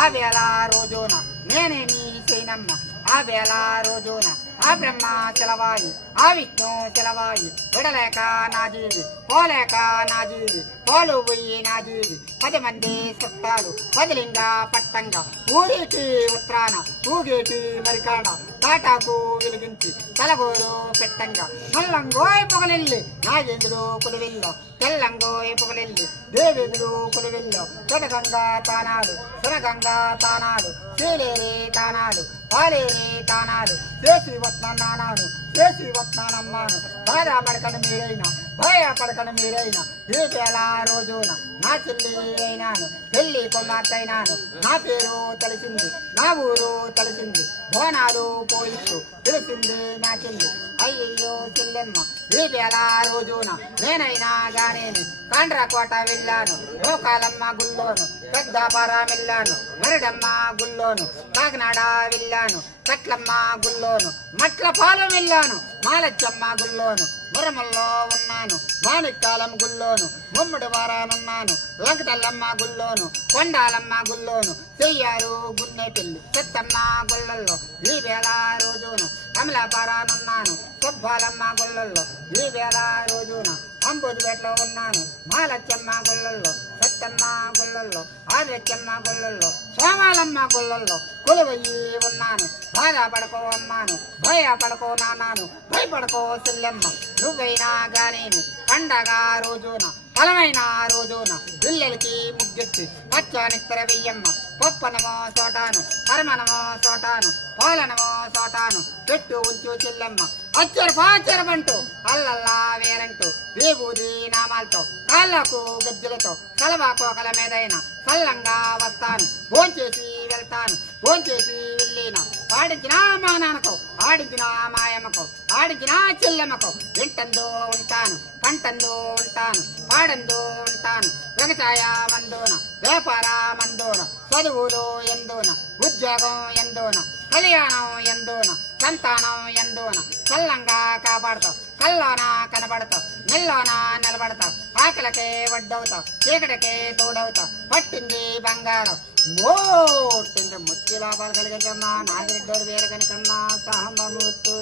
ఆ వేళ రోజున నేనేమి చేయనమ్మ ఆ వేళ రోజున ఆ బ్రహ్మ సెలవాయి ఆ విష్ణు సెలవాయి విడలేక నా జీవి పోలేక నా జీవి పోలు పోయి నా జీవి 10 మంది చుట్టాలు పదిలింగా పట్టంగా ఊరికి ఉత్తరాన ఊగేటి మరికాడ తాటాకు వెలిగించి తలగోరు పెట్టంగా నల్లంగోయ్ పొగలెల్లి నాగేంద్రుడు కొలువెల్లో తెల్లంగోయ్ పొగలెల్లి దేవేంద్రుడు కొలువెల్లో చెదగంగా తానాడు సురగంగా తానాడు శ్రీలేరి తానాడు పాలేరి తానాడు చేసి వస్తున్నానాను చేసి వస్తున్నానమ్మాను బాధపడకను మీరైనా భయపడకను మీరైనా ఈ వేళ రోజున నా చెల్లి అయినాను పెళ్లి కుమార్తెయినాను నా పేరు తెలిసింది నా ఊరు తెలిసింది బోనాలు పోయిస్తూ తెలిసింది నా చెల్లి అయ్యయ్యో చెల్లెమ్మ ఈ వేళ రోజున నేనైనా గానేని కాండ్రకోట వెళ్ళాను లోకాలమ్మ గుల్లోను పెద్దపారం వెళ్ళాను మరడమ్మ గుల్లోను కాకినాడ వెళ్ళాను కట్లమ్మ గుల్లోను మట్లపాలెం వెళ్ళాను మాలచ్చమ్మ గుల్లోను మురమల్లో ఉన్నాను మాణిక్కాలం గుల్లోను ముమ్మడి వారానున్నాను లంకతల్లమ్మ గుల్లోను కొండాలమ్మ గుల్లోను చెయ్యారు గున్నె పెళ్లి చెత్తమ్మ గుళ్ళల్లో ఈ వేళ రోజున కమలాపారానున్నాను సుబ్బాలమ్మ గుళ్ళల్లో ఈ వేళ రోజున అంబుదిపేటలో ఉన్నాను మాలచ్చమ్మ గుళ్ళల్లో సత్తమ్మ గుళ్ళల్లో ఆర్యచ్చమ్మ గుళ్ళల్లో సోమాలమ్మ గుళ్ళల్లో కొలువయ్యి ఉన్నాను బాధపడకో అమ్మాను భయపడకో నాన్నాను భయపడకో చెల్లెమ్మ నువ్వైనా గానేని పండగ రోజున ఫలమైన రోజున పిల్లలకి ముగ్గెట్టి పచ్చనిత్తర వెయ్యమ్మ పప్పనమో చోటాను పరమనమో చోటాను పాలనమో చోటాను పెట్టు ఉంచు చెల్లెమ్మ అచ్చరు పాచరమంటూ అల్లల్లా వేరంటూ విభూది నామాలతో కాళ్ళకు గజ్జలతో కలవాకోకల మీదైనా సల్లంగా వస్తాను భోంచేసి వెళ్తాను భోంచేసి వెళ్ళిన పాడించిన మా నాన్నకో ఆడించిన మాయమ్మకో ఆడించిన చెల్లెమ్మకో వింటందో ఉంటాను పంటందో ఉంటాను పాడందో ఉంటాను వ్యవసాయ మందోన వ్యాపార మందోన చదువులు ఎందోన ఉద్యోగం ఎందోన కళ్యాణం ఎందోన సంతానం ఎందోన చల్లంగా కాపాడతావు కల్లోన కనబడతావు నెల్లోన నిలబడతావు ఆకలికే వడ్డవుతావు చీకటికే తోడవుతావు పట్టింది బంగారం మోట్టింది ముత్తి లాభాలు కలిగించమ్మా నాగిరెడ్డి వేరు కనుకమ్మా సహమ్మూర్తు.